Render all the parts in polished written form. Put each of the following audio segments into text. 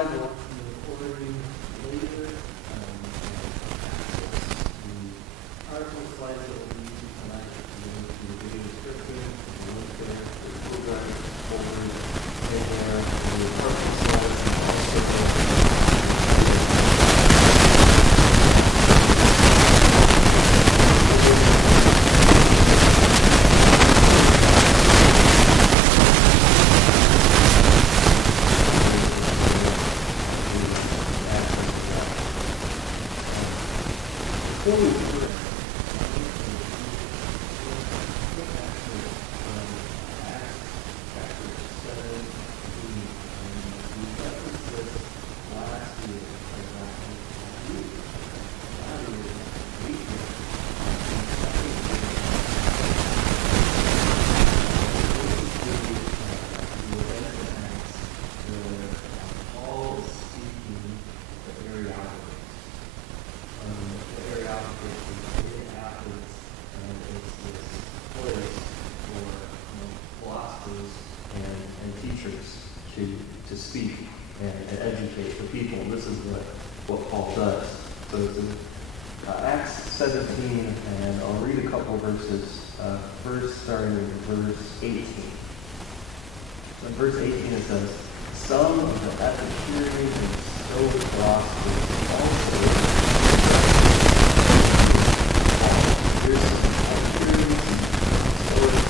slides. I want some recording later. Access the PowerPoint slides that we'll be using tonight. We'll go through the video description, the link there, the Google Drive folder in there, the PowerPoint slides, and also to speak and educate the people. And this is what Paul does. So it's in Acts 17, and I'll read a couple verses, first starting in verse 18. In verse 18 it says, "Some of the Epicureans and Stoic philosophers also..." Here's Epicureans and Stoics.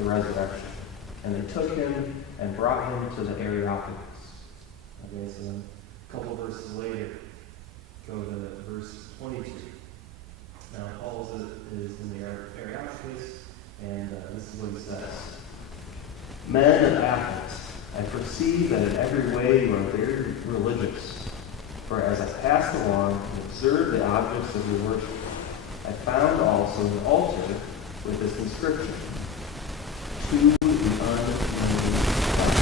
Resurrection. And they took him and brought him to the Areopagus. Okay, so then a couple verses later, go to verse 22. Now, Paul is in the Areopagus, and this is what he says. "Men of Athens, I perceive that in every way you are very religious. For as I passed along and observed the objects of your worship, I found also an altar with this inscription, to the unknown God."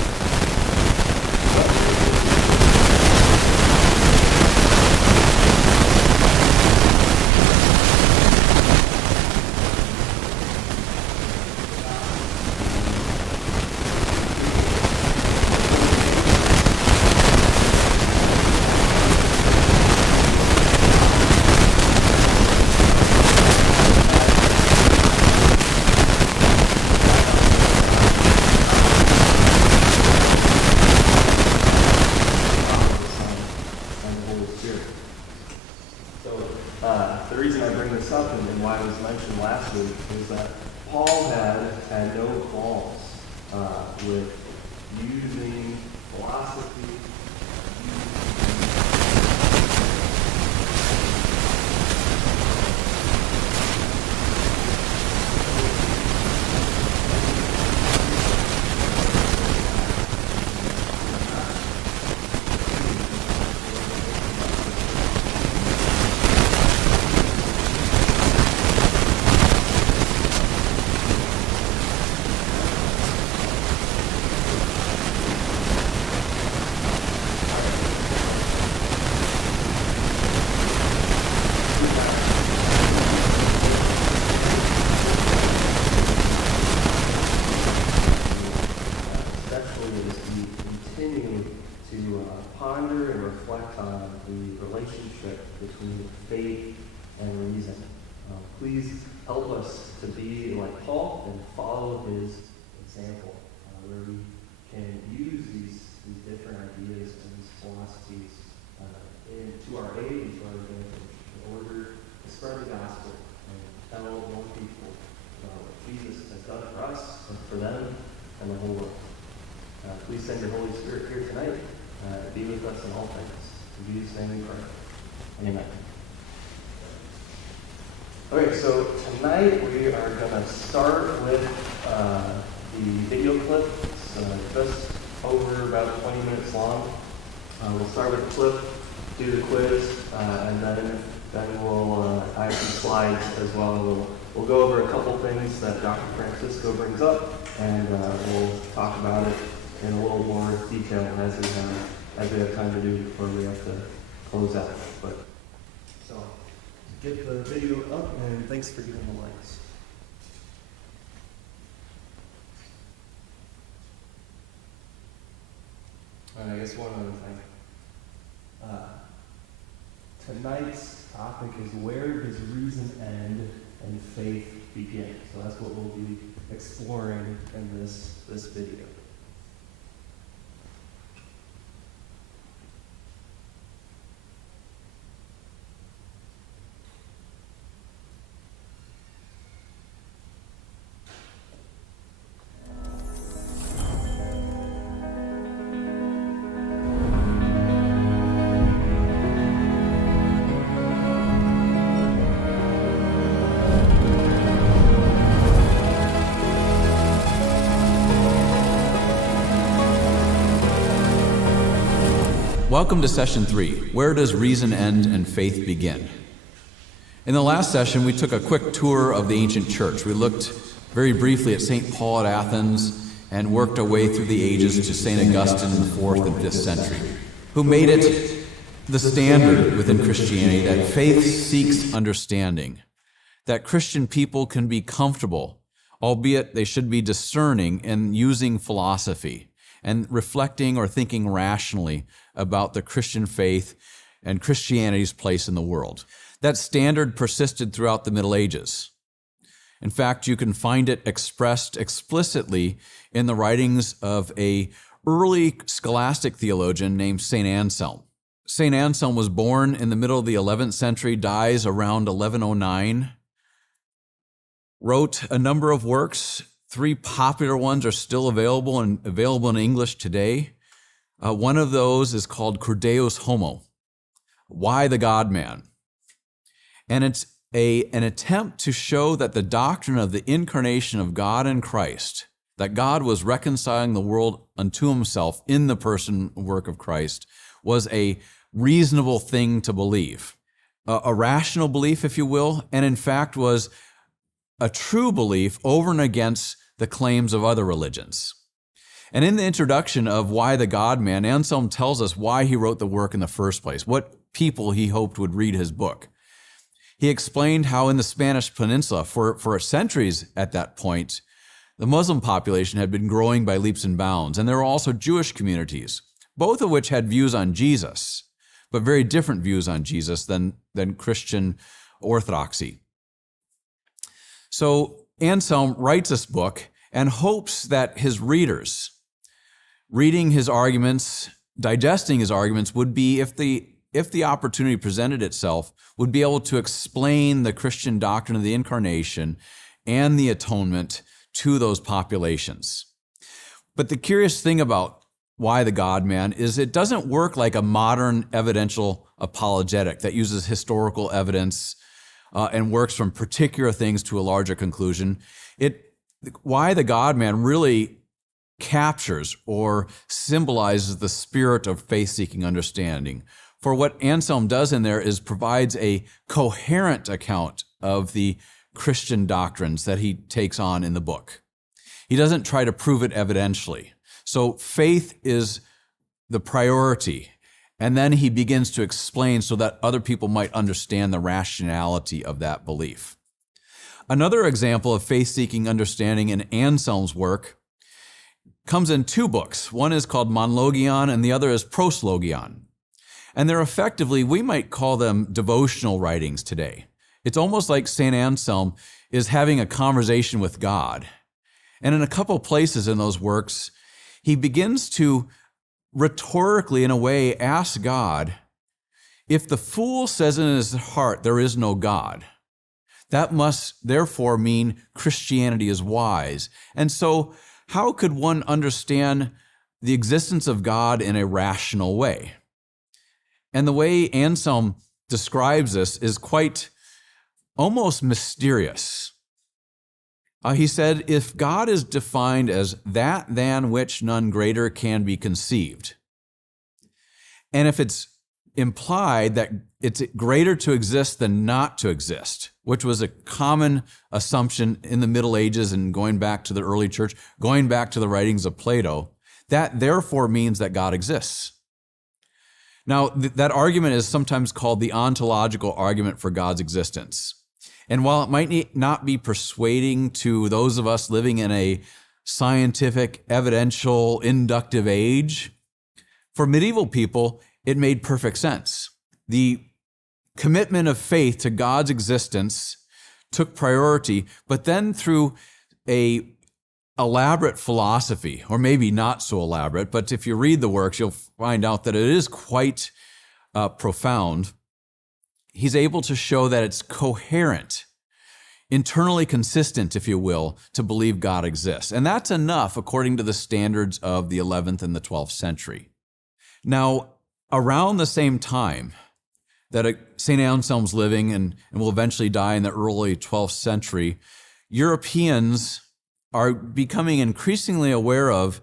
The reason I bring this up and why it was mentioned last week is that Paul had no qualms with using philosophy, ponder and reflect on the relationship between faith and reason. Please help us to be like Paul and follow his example, where we can use these different ideas and these philosophies to our aid and to our advantage in order to spread the gospel and tell more people about what Jesus has done for us and for them and the whole world. Please send your Holy Spirit here tonight. Be with us in all things. In Jesus' name we pray. Amen. Okay, so tonight we are going to start with the video clip. It's just over about 20 minutes long. We'll start with the clip, do the quiz, and then we'll I have some slides as well. We'll go over a couple things that Dr. Francisco brings up, and we'll talk about it in a little more detail as we have time to do before we have to close out. But so get the video up, and thanks for giving the likes. And I guess one other thing. Tonight's topic is, where does reason end and faith begin? So that's what we'll be exploring in this video. Welcome to Session 3, Where Does Reason End and Faith Begin? In the last session, we took a quick tour of the ancient church. We looked very briefly at St. Paul at Athens and worked our way through the ages to St. Augustine in the 4th and 5th century, who made it the standard within Christianity that faith seeks understanding, that Christian people can be comfortable, albeit they should be discerning in using philosophy and reflecting or thinking rationally about the Christian faith and Christianity's place in the world. That standard persisted throughout the Middle Ages. In fact, you can find it expressed explicitly in the writings of an early scholastic theologian named St. Anselm. St. Anselm was born in the middle of the 11th century, dies around 1109, wrote a number of works. 3 popular ones are still available in English today. One of those is called Cur Deus Homo, Why the God-Man? And it's an attempt to show that the doctrine of the incarnation of God in Christ, that God was reconciling the world unto himself in the person and work of Christ, was a reasonable thing to believe, a rational belief, if you will, and in fact was a true belief over and against the claims of other religions. And in the introduction of Why the God-Man, Anselm tells us why he wrote the work in the first place, what people he hoped would read his book. He explained how in the Spanish Peninsula, for centuries at that point, the Muslim population had been growing by leaps and bounds, and there were also Jewish communities, both of which had views on Jesus, but very different views on Jesus than Christian orthodoxy. So Anselm writes this book and hopes that his readers, reading his arguments, digesting his arguments, would be, if the opportunity presented itself, would be able to explain the Christian doctrine of the incarnation and the atonement to those populations. But the curious thing about Why the God-Man is it doesn't work like a modern evidential apologetic that uses historical evidence and works from particular things to a larger conclusion. Why the God-Man really captures or symbolizes the spirit of faith-seeking understanding. For what Anselm does in there is provides a coherent account of the Christian doctrines that he takes on in the book. He doesn't try to prove it evidentially. So faith is the priority. And then he begins to explain so that other people might understand the rationality of that belief. Another example of faith-seeking understanding in Anselm's work comes in 2 books. One is called Monlogion and the other is Proslogion. And they're effectively, we might call them devotional writings today. It's almost like St. Anselm is having a conversation with God. And in a couple places in those works, he begins to rhetorically, in a way, ask God, if the fool says in his heart there is no God, that must therefore mean Christianity is wise. And so how could one understand the existence of God in a rational way? And the way Anselm describes this is quite almost mysterious. He said, if God is defined as that than which none greater can be conceived, and if it's implied that it's greater to exist than not to exist, which was a common assumption in the Middle Ages and going back to the early church, going back to the writings of Plato, That therefore means that God exists. Now, that argument is sometimes called the ontological argument for God's existence. And while it might not be persuading to those of us living in a scientific, evidential, inductive age, for medieval people, it made perfect sense. The commitment of faith to God's existence took priority, but then through a elaborate philosophy, or maybe not so elaborate, but if you read the works, you'll find out that it is quite profound. He's able to show that it's coherent, internally consistent, if you will, to believe God exists. And that's enough according to the standards of the 11th and the 12th century. Now, around the same time that St. Anselm's living and will eventually die in the early 12th century, Europeans are becoming increasingly aware of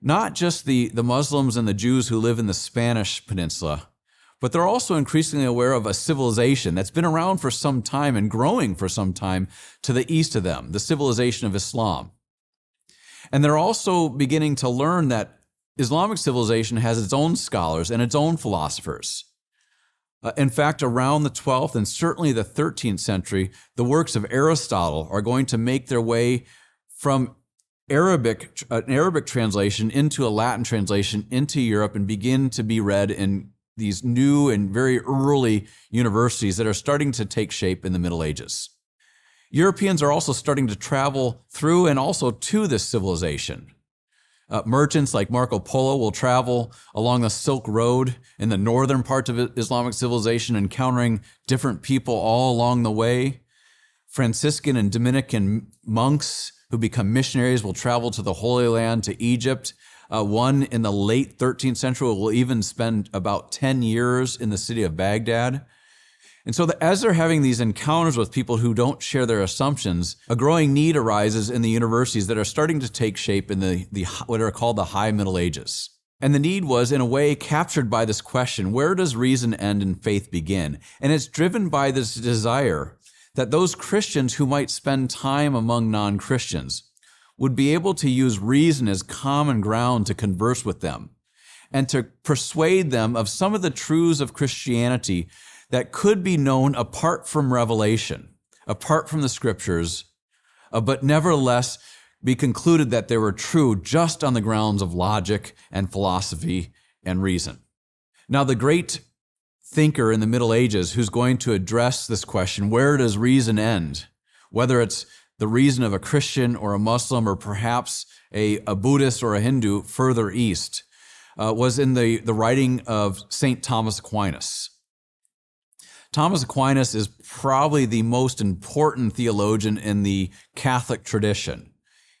not just the Muslims and the Jews who live in the Spanish peninsula, but they're also increasingly aware of a civilization that's been around for some time and growing for some time to the east of them, the civilization of Islam. And they're also beginning to learn that Islamic civilization has its own scholars and its own philosophers. In fact, around the 12th and certainly the 13th century, the works of Aristotle are going to make their way from an Arabic translation into a Latin translation into Europe and begin to be read in these new and very early universities that are starting to take shape in the Middle Ages. Europeans are also starting to travel through and also to this civilization. Merchants like Marco Polo will travel along the Silk Road in the northern parts of Islamic civilization, encountering different people all along the way. Franciscan and Dominican monks who become missionaries will travel to the Holy Land, to Egypt. One in the late 13th century will even spend about 10 years in the city of Baghdad. And so as they're having these encounters with people who don't share their assumptions, a growing need arises in the universities that are starting to take shape in the what are called the High Middle Ages. And the need was, in a way, captured by this question: where does reason end and faith begin? And it's driven by this desire that those Christians who might spend time among non-Christians would be able to use reason as common ground to converse with them and to persuade them of some of the truths of Christianity that could be known apart from revelation, apart from the scriptures, but nevertheless be concluded that they were true just on the grounds of logic and philosophy and reason. Now, the great thinker in the Middle Ages who's going to address this question, where does reason end? Whether it's the reason of a Christian or a Muslim or perhaps a Buddhist or a Hindu further east, was in the writing of St. Thomas Aquinas. Thomas Aquinas is probably the most important theologian in the Catholic tradition.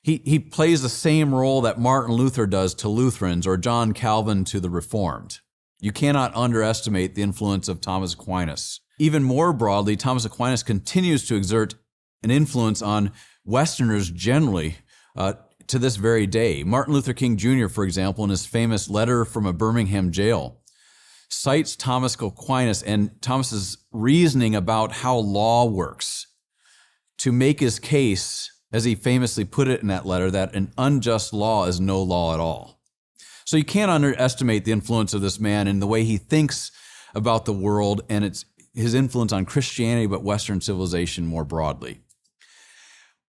He plays the same role that Martin Luther does to Lutherans or John Calvin to the Reformed. You cannot underestimate the influence of Thomas Aquinas. Even more broadly, Thomas Aquinas continues to exert an influence on Westerners generally to this very day. Martin Luther King Jr., for example, in his famous letter from a Birmingham jail, cites Thomas Aquinas and Thomas's reasoning about how law works to make his case, as he famously put it in that letter, that an unjust law is no law at all. So you can't underestimate the influence of this man and the way he thinks about the world and his influence on Christianity, but Western civilization more broadly.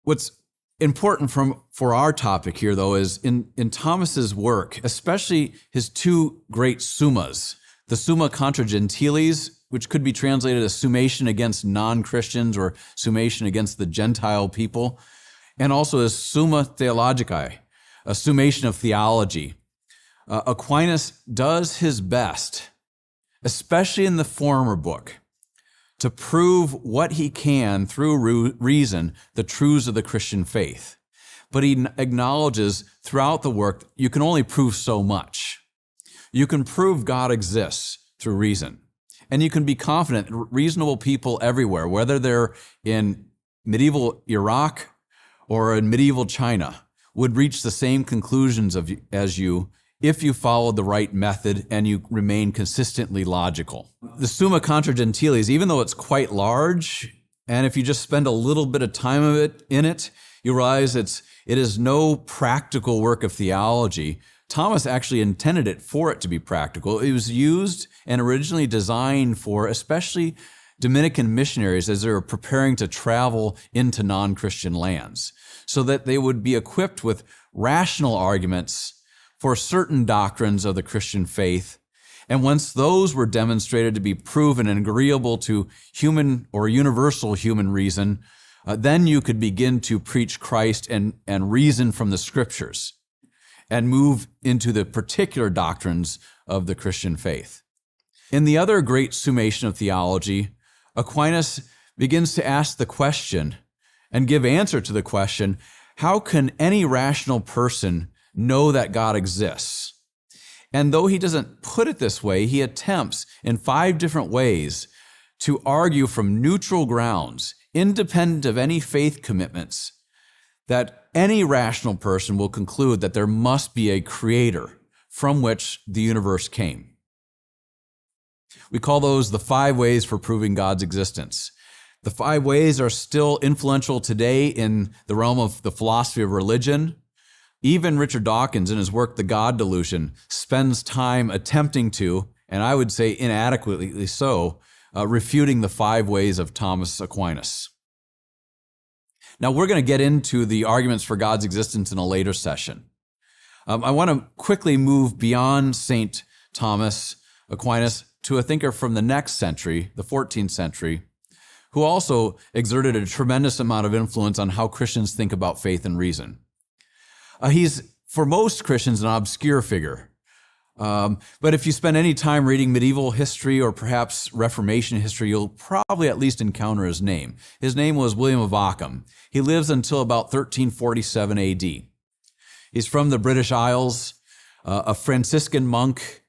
What's important for our topic here, though, is in Thomas's work, especially his two great summas, the Summa contra Gentiles, which could be translated as summation against non-Christians or summation against the Gentile people, and also his Summa Theologicae, a summation of theology. Aquinas does his best, especially in the former book, to prove what he can through reason, the truths of the Christian faith. But he acknowledges throughout the work, you can only prove so much. You can prove God exists through reason. And you can be confident reasonable people everywhere, whether they're in medieval Iraq or in medieval China, would reach the same conclusions as you if you followed the right method and you remain consistently logical. The Summa contra Gentiles, even though it's quite large, and if you just spend a little bit of time in it, you realize it is no practical work of theology, Thomas actually intended it for it to be practical. It was used and originally designed for especially Dominican missionaries as they were preparing to travel into non-Christian lands, so that they would be equipped with rational arguments for certain doctrines of the Christian faith. And once those were demonstrated to be proven and agreeable to human or universal human reason, then you could begin to preach Christ and reason from the scriptures and move into the particular doctrines of the Christian faith. In the other great summation of theology, Aquinas begins to ask the question and give answer to the question, how can any rational person know that God exists? And though he doesn't put it this way, he attempts in 5 different ways to argue from neutral grounds, independent of any faith commitments, that any rational person will conclude that there must be a creator from which the universe came. We call those the 5 ways for proving God's existence. The 5 ways are still influential today in the realm of the philosophy of religion. Even Richard Dawkins, in his work, The God Delusion, spends time attempting to, and I would say inadequately so, refuting the 5 ways of Thomas Aquinas. Now, we're going to get into the arguments for God's existence in a later session. I want to quickly move beyond St. Thomas Aquinas to a thinker from the next century, the 14th century, who also exerted a tremendous amount of influence on how Christians think about faith and reason. He's, for most Christians, an obscure figure. But if you spend any time reading medieval history or perhaps Reformation history, you'll probably at least encounter his name. His name was William of Ockham. He lives until about 1347 AD. He's from the British Isles, a Franciscan monk,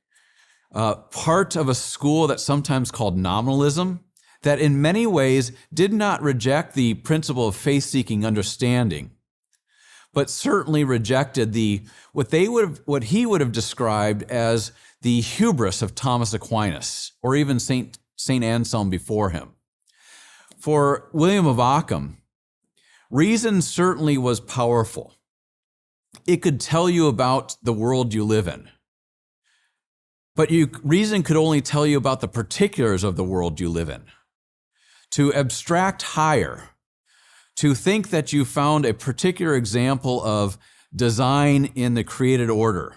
part of a school that's sometimes called nominalism, that in many ways did not reject the principle of faith-seeking understanding, but certainly rejected what he would have described as the hubris of Thomas Aquinas, or even Saint Anselm before him. For William of Ockham, reason certainly was powerful. It could tell you about the world you live in. But reason could only tell you about the particulars of the world you live in. To abstract higher, to think that you found a particular example of design in the created order,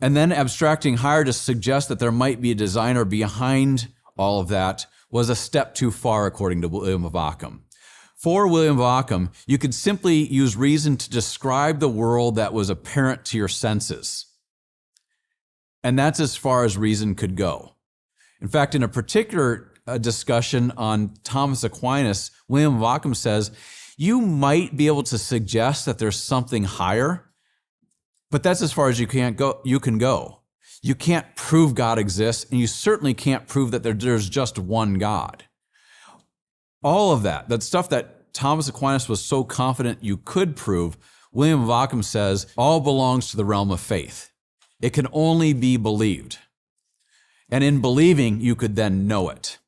and then abstracting higher to suggest that there might be a designer behind all of that, was a step too far, according to William of Ockham. For William of Ockham, you could simply use reason to describe the world that was apparent to your senses. And that's as far as reason could go. In fact, in a particular discussion on Thomas Aquinas, William of Ockham says, you might be able to suggest that there's something higher, but that's as far as you can go. You can't prove God exists, and you certainly can't prove that there's just one God. All of that stuff that Thomas Aquinas was so confident you could prove, William of Ockham says, all belongs to the realm of faith. It can only be believed. And in believing, you could then know it.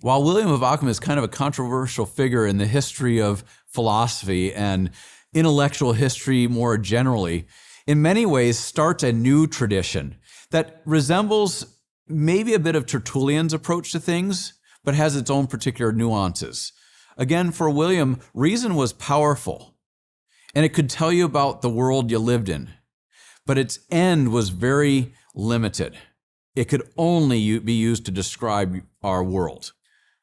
While William of Ockham is kind of a controversial figure in the history of philosophy and intellectual history more generally, in many ways starts a new tradition that resembles maybe a bit of Tertullian's approach to things, but has its own particular nuances. Again, for William, reason was powerful, and it could tell you about the world you lived in, but its end was very limited. It could only be used to describe our world.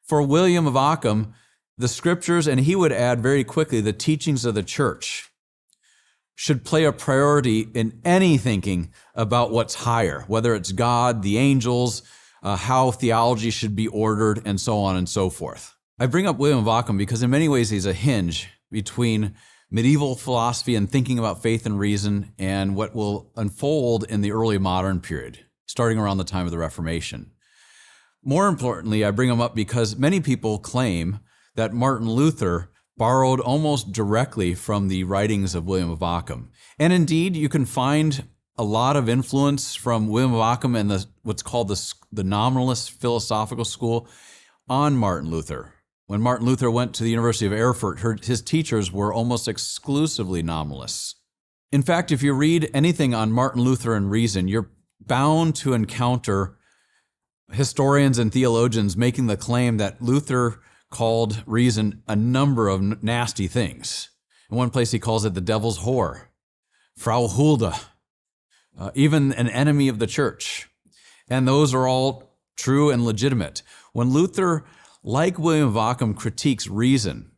For William of Ockham, the scriptures, and he would add very quickly, the teachings of the church, should play a priority in any thinking about what's higher, whether it's God, the angels, how theology should be ordered, and so on and so forth. I bring up William of Ockham because in many ways he's a hinge between medieval philosophy and thinking about faith and reason and what will unfold in the early modern period, starting around the time of the Reformation. More importantly, I bring him up because many people claim that Martin Luther borrowed almost directly from the writings of William of Ockham. And indeed, you can find a lot of influence from William of Ockham and what's called the nominalist philosophical school on Martin Luther. When Martin Luther went to the University of Erfurt, his teachers were almost exclusively nominalists. In fact, if you read anything on Martin Luther and reason, you're bound to encounter historians and theologians making the claim that Luther called reason a number of nasty things. In one place, he calls it the devil's whore, Frau Hulda, even an enemy of the church. And those are all true and legitimate. When Luther, like William of Ockham, critiques reason,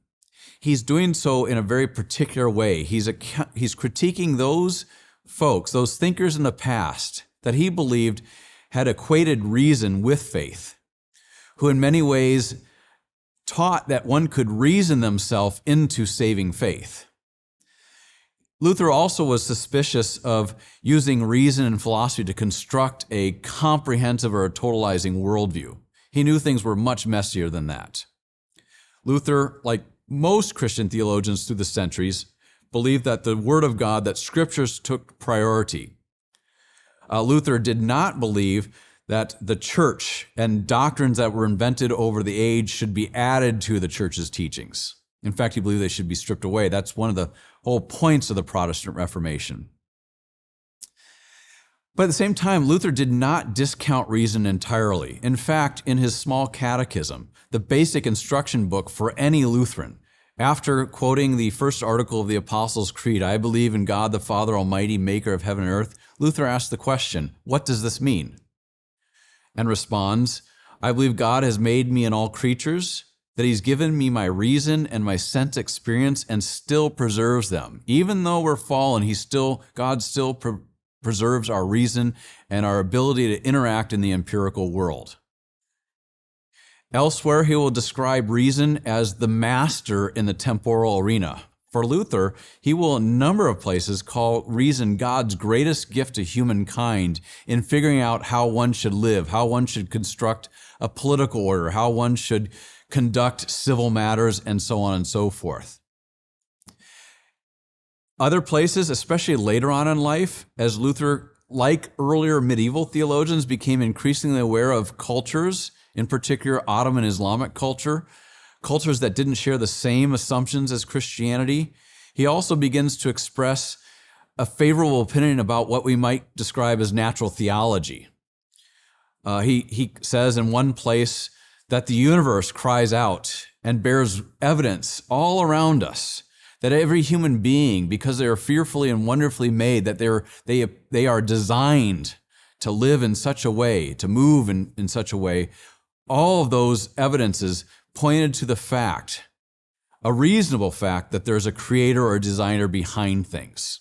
he's doing so in a very particular way. He's critiquing those folks, those thinkers in the past that he believed had equated reason with faith, who in many ways taught that one could reason themselves into saving faith. Luther also was suspicious of using reason and philosophy to construct a comprehensive or a totalizing worldview. He knew things were much messier than that. Luther, like most Christian theologians through the centuries, believed that the Word of God, that Scriptures took priority. Luther did not believe that the church and doctrines that were invented over the age should be added to the church's teachings. In fact, he believed they should be stripped away. That's one of the whole points of the Protestant Reformation. But at the same time, Luther did not discount reason entirely. In fact, in his small catechism, the basic instruction book for any Lutheran, after quoting the first article of the Apostles' Creed, I believe in God the Father Almighty, maker of heaven and earth, Luther asked the question, what does this mean? And responds, I believe God has made me in all creatures, that he's given me my reason and my sense experience and still preserves them. Even though we're fallen, God still preserves our reason and our ability to interact in the empirical world. Elsewhere, he will describe reason as the master in the temporal arena. For Luther, he will in a number of places call reason God's greatest gift to humankind in figuring out how one should live, how one should construct a political order, how one should conduct civil matters, and so on and so forth. Other places, especially later on in life, as Luther, like earlier medieval theologians, became increasingly aware of cultures, in particular Ottoman Islamic culture, cultures that didn't share the same assumptions as Christianity, he also begins to express a favorable opinion about what we might describe as natural theology. He says in one place that the universe cries out and bears evidence all around us that every human being, because they are fearfully and wonderfully made, that they are designed to live in such a way, to move in such a way, all of those evidences pointed to the fact, a reasonable fact, that there's a creator or a designer behind things.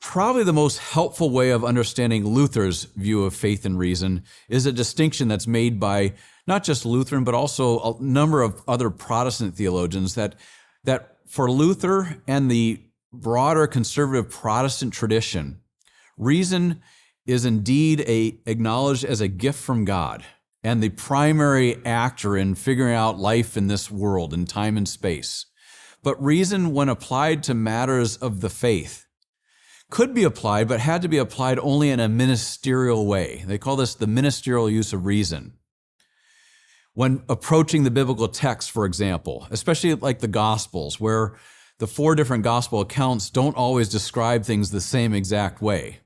Probably the most helpful way of understanding Luther's view of faith and reason is a distinction that's made by not just Lutheran, but also a number of other Protestant theologians that for Luther and the broader conservative Protestant tradition, reason is indeed acknowledged as a gift from God and the primary actor in figuring out life in this world, in time and space. But reason, when applied to matters of the faith, could be applied, but had to be applied only in a ministerial way. They call this the ministerial use of reason. When approaching the biblical text, for example, especially like the Gospels, where the 4 different gospel accounts don't always describe things the same exact way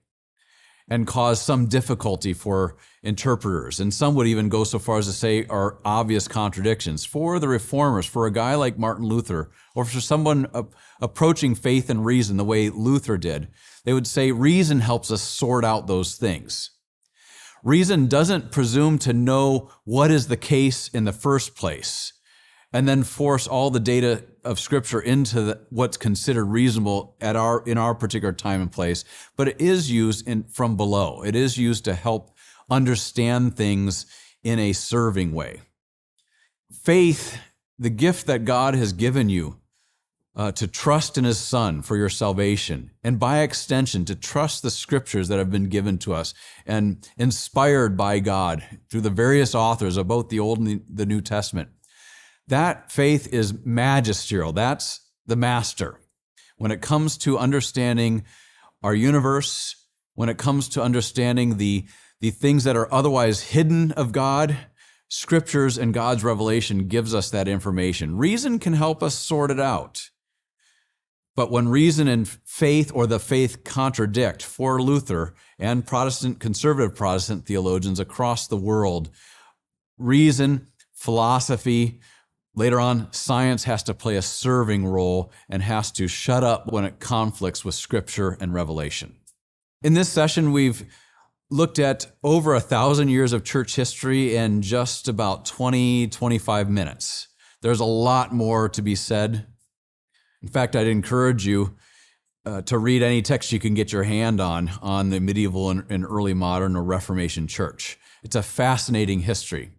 and cause some difficulty for interpreters. And some would even go so far as to say are obvious contradictions. For the reformers, for a guy like Martin Luther, or for someone approaching faith and reason the way Luther did, they would say reason helps us sort out those things. Reason doesn't presume to know what is the case in the first place and then force all the data of Scripture into what's considered reasonable in our particular time and place, but it is used from below. It is used to help understand things in a serving way. Faith, the gift that God has given you to trust in His Son for your salvation, and by extension, to trust the Scriptures that have been given to us and inspired by God through the various authors of both the Old and the New Testament. That faith is magisterial. That's the master. When it comes to understanding our universe, when it comes to understanding the things that are otherwise hidden of God, Scriptures and God's revelation gives us that information. Reason can help us sort it out. But when reason and faith or the faith contradict, for Luther and conservative Protestant theologians across the world, reason, philosophy, later on, science has to play a serving role and has to shut up when it conflicts with Scripture and revelation. In this session, we've looked at over 1,000 years of church history in just about 25 minutes. There's a lot more to be said. In fact, I'd encourage you to read any text you can get your hand on the medieval and early modern or Reformation church. It's a fascinating history.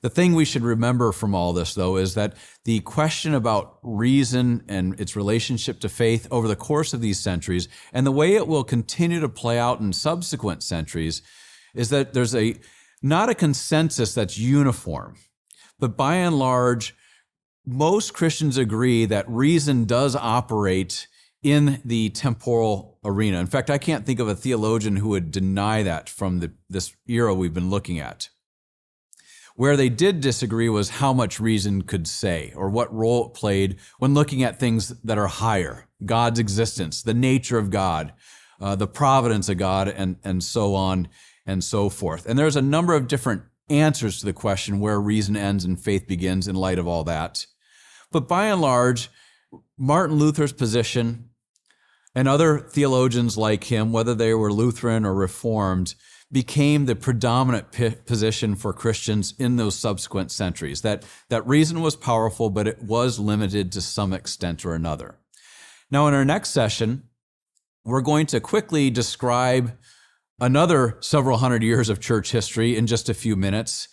The thing we should remember from all this, though, is that the question about reason and its relationship to faith over the course of these centuries, and the way it will continue to play out in subsequent centuries, is that there's not a consensus that's uniform, but by and large, most Christians agree that reason does operate in the temporal arena. In fact, I can't think of a theologian who would deny that from this era we've been looking at. Where they did disagree was how much reason could say, or what role it played when looking at things that are higher, God's existence, the nature of God, the providence of God, and so on and so forth. And there's a number of different answers to the question where reason ends and faith begins in light of all that. But by and large, Martin Luther's position and other theologians like him, whether they were Lutheran or Reformed, became the predominant position for Christians in those subsequent centuries, that reason was powerful, but it was limited to some extent or another. Now, in our next session, we're going to quickly describe another several hundred years of church history in just a few minutes,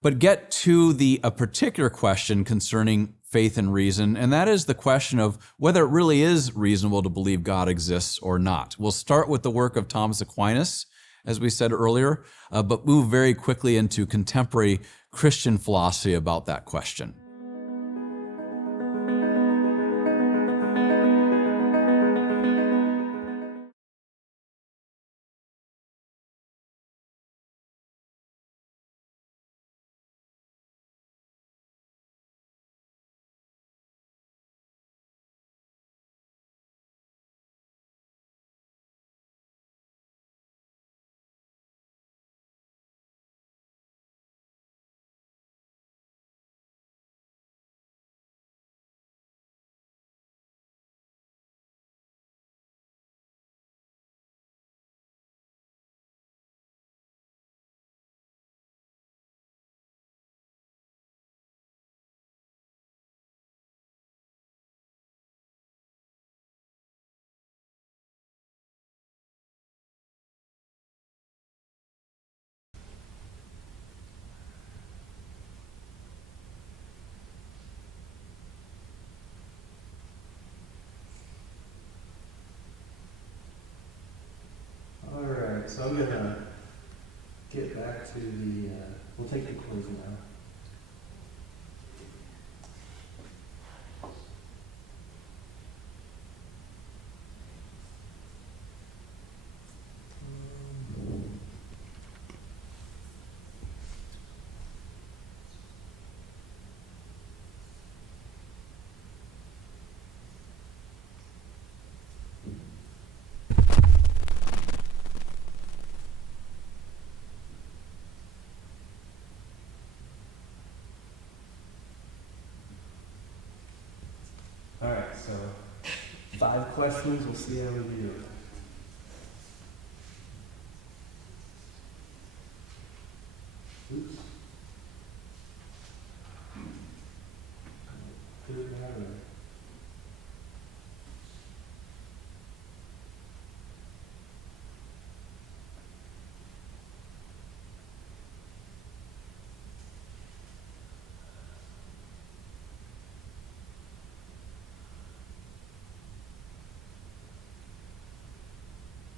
but get to a particular question concerning faith and reason, and that is the question of whether it really is reasonable to believe God exists or not. We'll start with the work of Thomas Aquinas, as we said earlier, but move very quickly into contemporary Christian philosophy about that question. So I'm going to get back to we'll take the closing now. All right, so 5 questions, we'll see how we do. Oops. Put it down there.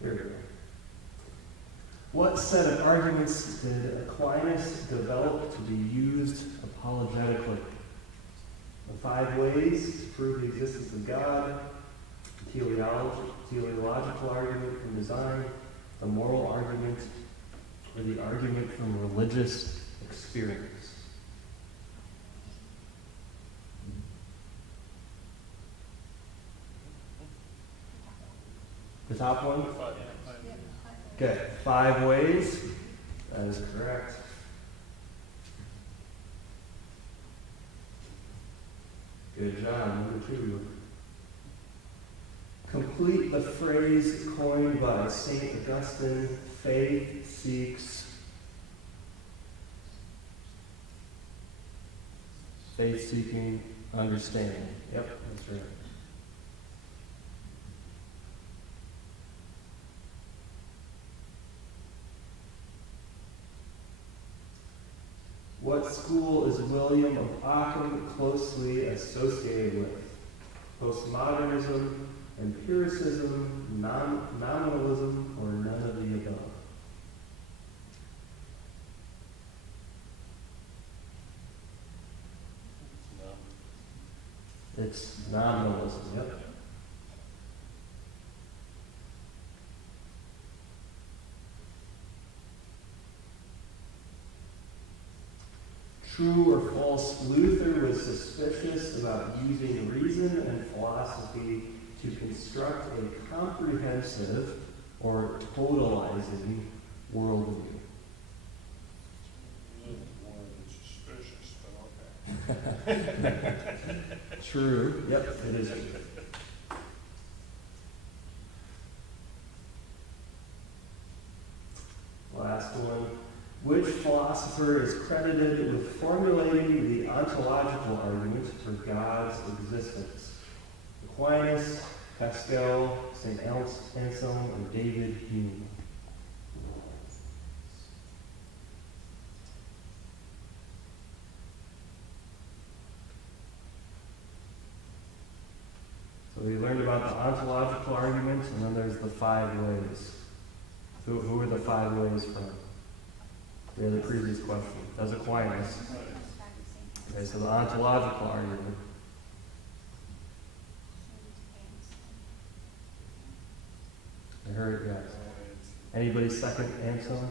Here we go. What set of arguments did Aquinas develop to be used apologetically? The 5 ways to prove the existence of God, the teleological argument from design, the moral argument, or the argument from religious experience. top one? Okay, 5 ways. That is correct. Good job. Number 2. Complete the phrase coined by St. Augustine, faith seeks faith-seeking understanding. Yep, that's right. What school is William of Ockham closely associated with? Postmodernism, empiricism, nominalism, or none of the above? It's nominalism, yep. True or false, Luther was suspicious about using reason and philosophy to construct a comprehensive or totalizing worldview. True. Yep, it is true. Last one. Which philosopher is credited with formulating the ontological argument for God's existence? Aquinas, Pascal, St. Anselm, or David Hume? So we learned about the ontological argument, and then there's the 5 ways. So who are the 5 ways from? We had the previous question. That's Aquinas. Okay, so the ontological argument. I heard it, yes. Anybody second Anselm?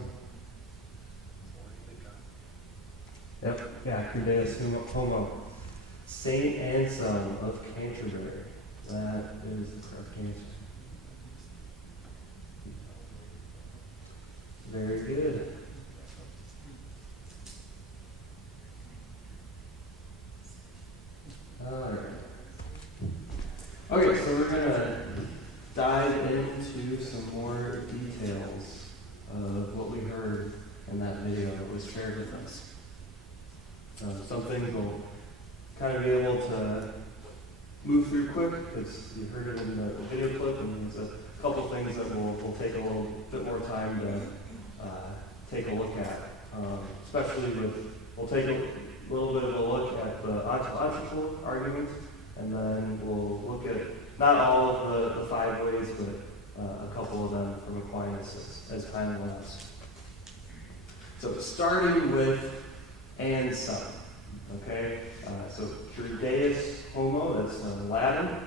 Yep, yeah, Cudeus Homo. Saint Anselm of Canterbury. That is the correct answer. Very good. Alright. Okay, so we're going to dive into some more details of what we heard in that video that was shared with us. Some things we'll kind of be able to move through quick because you heard it in the video clip, and there's a couple things that we'll take a little bit more time to take a look at. Especially we'll take a little bit of a look at the ontological argument, and then we'll look at not all of the 5 ways, but a couple of them from Aquinas as time allows. So starting with Anselm, okay? So Cudeus Homo, that's Latin.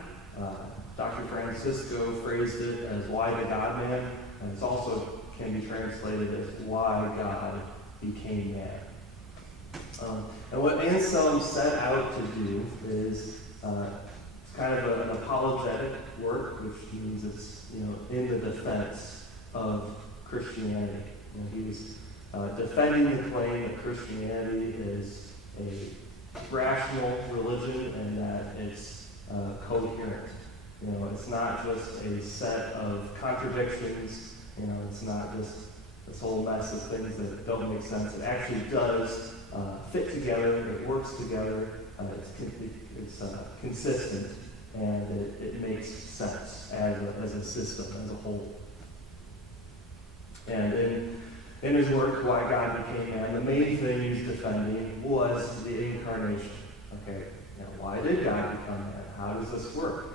Dr. Francisco phrased it as why the God-man, and it's also can be translated as why God became man. And what Anselm set out to do is kind of an apologetic work, which means it's in the defense of Christianity. He was defending the claim that Christianity is a rational religion and that it's coherent. It's not just a set of contradictions. It's not just this whole mess of things that don't make sense. It actually does fit together. It works together. It's consistent, and it makes sense as a system, as a whole. And in his work, Why God Became Man, the main thing he's defending was the incarnation. Okay, why did God become man? How does this work?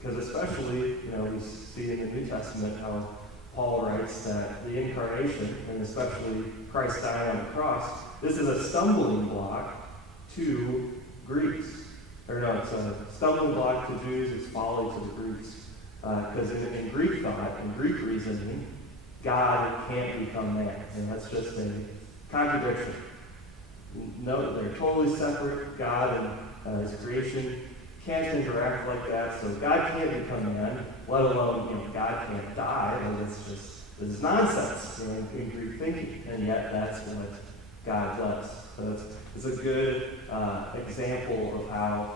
Because especially, we see in the New Testament how Paul writes that the incarnation, and especially Christ dying on the cross, this is a stumbling block to Greeks. Or no, it's a stumbling block to Jews, it's folly to the Greeks. Because in Greek thought, in Greek reasoning, God can't become man, and that's just a contradiction. No, they're totally separate. God and his creation can't interact like that, so God can't become man, let alone, God can't die. This is nonsense, in Greek thinking, and yet that's what God does. So it's a good example of how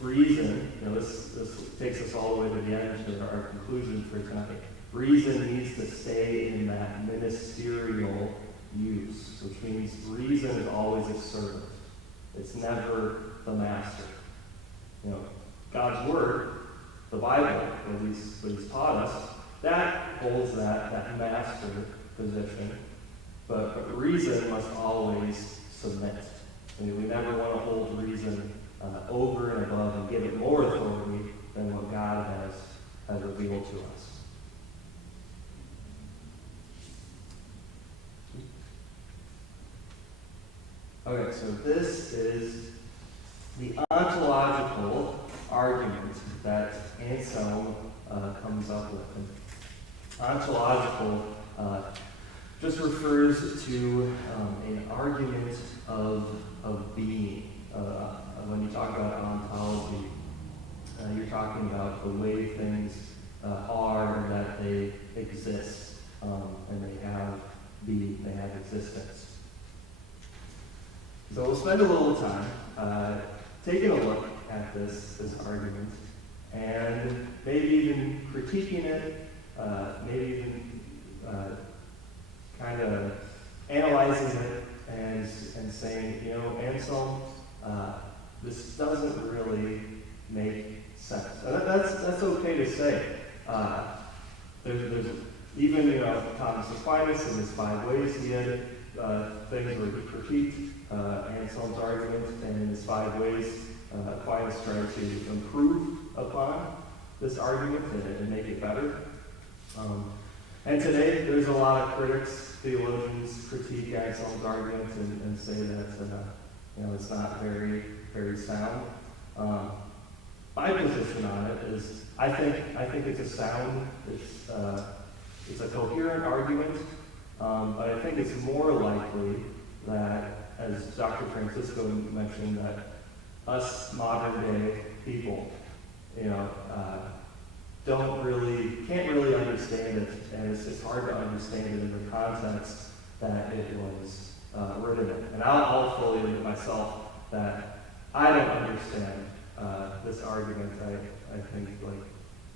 reason, this takes us all the way to the end to our conclusion for tonight. Reason needs to stay in that ministerial use, which means reason is always a servant. It's never the master. God's Word, the Bible, what He's taught us, that holds that master position. But reason must always submit. We never want to hold reason over and above and give it more authority than what God has revealed to us. Okay, so this is the ontological argument that Anselm comes up with. And ontological just refers to an argument of being. When you talk about ontology, you're talking about the way things are and that they exist, and they have being, they have existence. So we'll spend a little time taking a look at this argument and maybe even critiquing it, maybe even kind of analyzing it and saying, Anselm, this doesn't really make sense. And that's okay to say. There's even, Thomas Aquinas in his 5 ways, he had things where he critiqued Anselm's argument, and in his 5 ways, Aquinas tried to improve upon this argument and make it better. And today, there's a lot of critics, theologians, critique Anselm's argument and say that it's not very, very sound. My position on it is, I think it's a sound, it's a coherent argument, but I think it's more likely that, as Dr. Francisco mentioned, that us modern day people, can't really understand it, and it's hard to understand it in the context that it was written in. And I'll fully admit myself that I don't understand this argument, I think,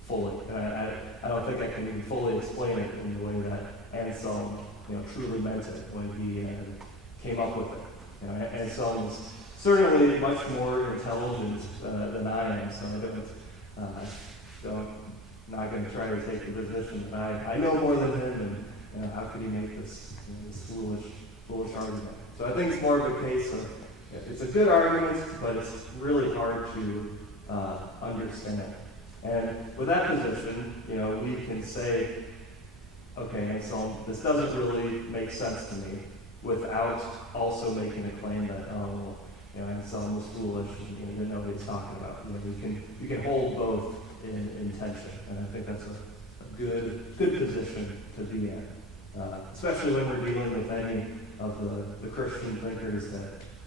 fully. I don't think I can even fully explain it in the way that Anselm, truly meant it when he came up with it. Anselm was certainly much more intelligent than I am, so I'm not going to try to take the position that I know more than him, and how could he make this foolish argument? So I think it's more of a case of, it's a good argument, but it's really hard to understand. And with that position, we can say, okay, Anselm, this doesn't really make sense to me, without also making a claim that, Anselm was foolish and didn't know what he's talking about. You can hold both in tension, and I think that's a good position to be in, especially when we're dealing with any of the Christian thinkers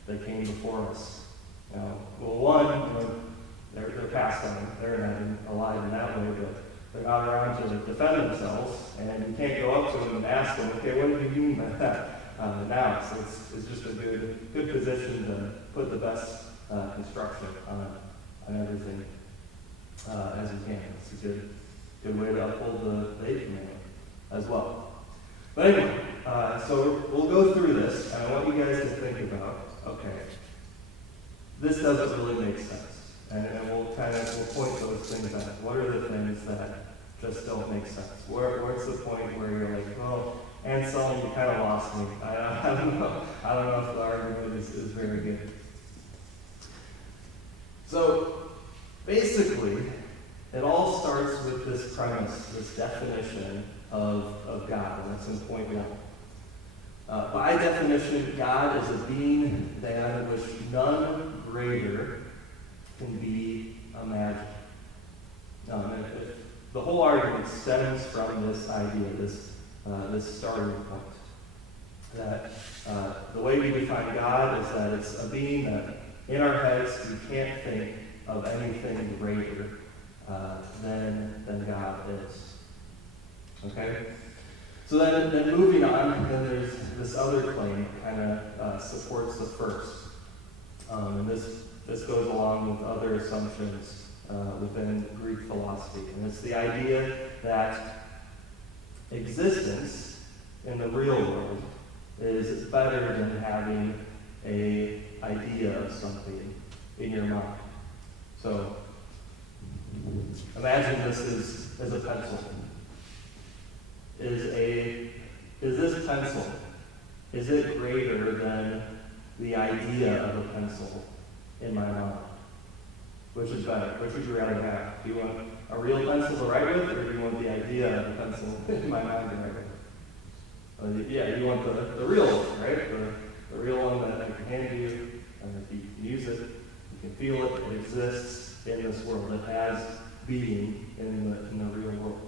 that came before us. They're passed on. They're not alive in that way, but they're not around to defend themselves, and you can't go up to them and ask them, okay, what do you mean by that now? So it's just a good position to put the best construction on everything as you can. It's a good way to uphold the 8th commandment as well. But anyway, so we'll go through this, and I want you guys to think about, okay, this doesn't really make sense. And we'll point those things out. What are the things that just don't make sense? Where's the point where you're like, well, Anselm, you kind of lost me. I don't know. I don't know if the argument is very good. So basically, it all starts with this premise, this definition of God, and that's in point 1. By definition, God is a being than which none greater can be imagined. The whole argument stems from this idea, this starting point, that the way we define God is that it's a being that in our heads we can't think of anything greater than God is. Okay? So then moving on, then there's this other claim that kind of supports the first. And this goes along with other assumptions within Greek philosophy. And it's the idea that existence in the real world is better than having an idea of something in your mind. So imagine this as a pencil. Is this pencil, is it greater than the idea of a pencil in my mind? Which is better? Which would you rather have? Do you want a real pencil to write with, or do you want the idea of a pencil in my mind to write with? Yeah, you want the real one, right? The real one that I can hand to you, and if you can use it, you can feel it, it exists in this world. It has being in the real world.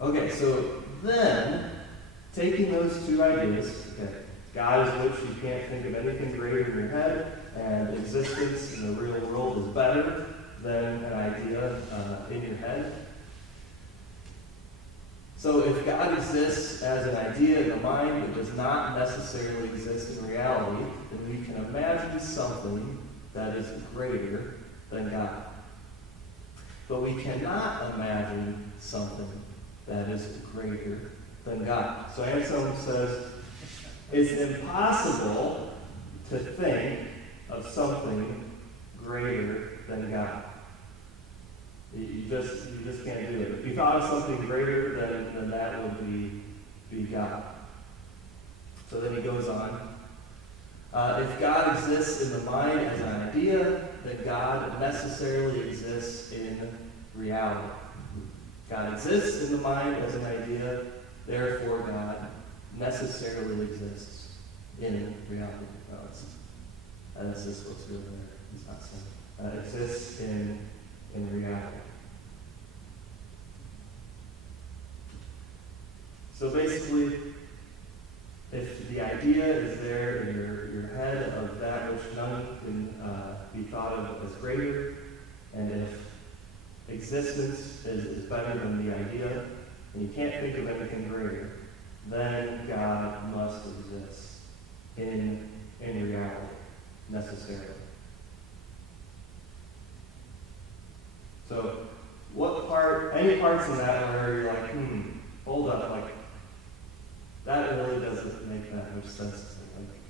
Okay, so then, taking those two ideas, okay, God is which, you can't think of anything greater in your head, and existence in the real world is better than an idea in your head. So if God exists as an idea in the mind but does not necessarily exist in reality, then we can imagine something that is greater than God. But we cannot imagine something that is greater than God. So Anselm says, it's impossible to think of something greater than God. You just can't do it. If you thought of something greater, then that would be God. So then he goes on. If God exists in the mind as an idea, then God necessarily exists in reality. God exists in the mind as an idea, therefore God necessarily exists in reality. That's just what's good there. It's not saying. Exists in reality. So basically, if the idea is there in your head of that which none can be thought of as greater, and if existence is better than the idea, and you can't think of anything greater, then God must exist in reality, necessarily. So, any parts of that where you're like, hold up, like, that really doesn't make that much sense to me. Like,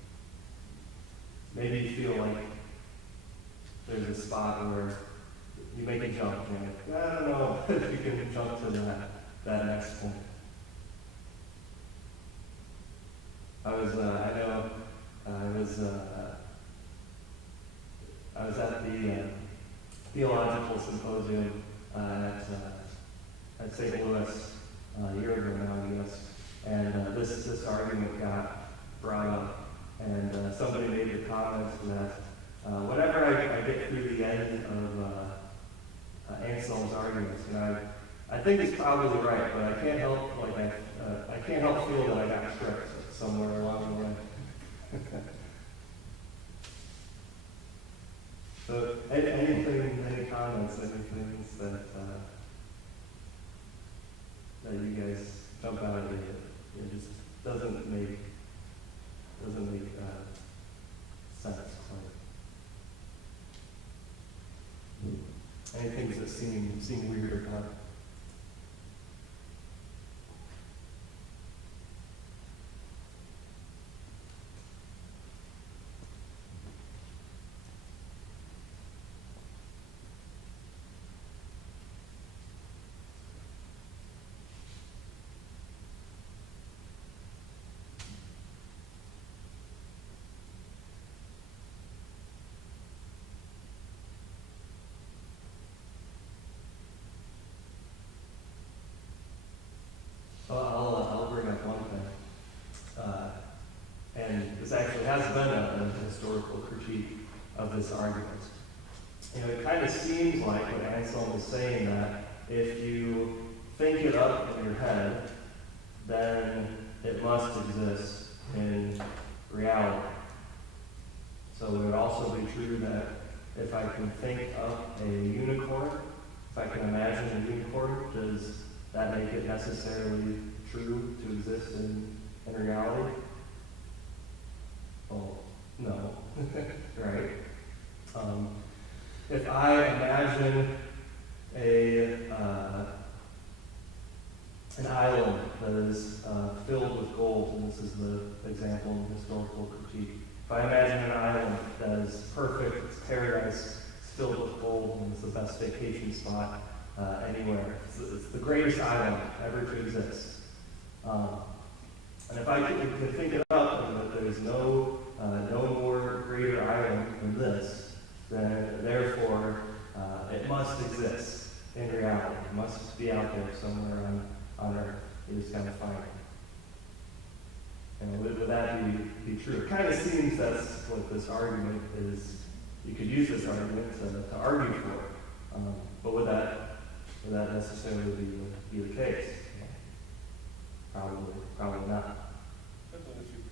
maybe you feel like there's a spot where you make a jump, and you're like, I don't know if you can jump to that next point. I was at the theological symposium at St. Louis a year ago now, I guess, and this argument got brought up, and somebody made the comment that whenever I get through the end of Anselm's arguments, and I think he's probably right, but I can't help feel that I got tricked somewhere along the way. So, any comments, anything that you guys jump out at you? It just doesn't make sense. Any things that seem weird about it? I'll bring up one thing. And this actually has been a historical critique of this argument. It kind of seems like what Anselm is saying, that if you think it up in your head, then it must exist in reality. So it would also be true that if I can think up a unicorn, if I can imagine a unicorn, does that make it necessarily true to exist in reality? Well, no, right? If I imagine an island that is filled with gold, and this is the example in historical critique. If I imagine an island that is perfect, it's paradise, it's filled with gold, and it's the best vacation spot anywhere. It's the greatest island ever to exist. And if I could think it up and that there's no more greater island than this, then therefore it must exist in reality. It must be out there somewhere on Earth. You just gotta find it. And would that be true? It kind of seems that's what this argument is. You could use this argument to argue for. But would that necessarily be the case? Probably not. But then if you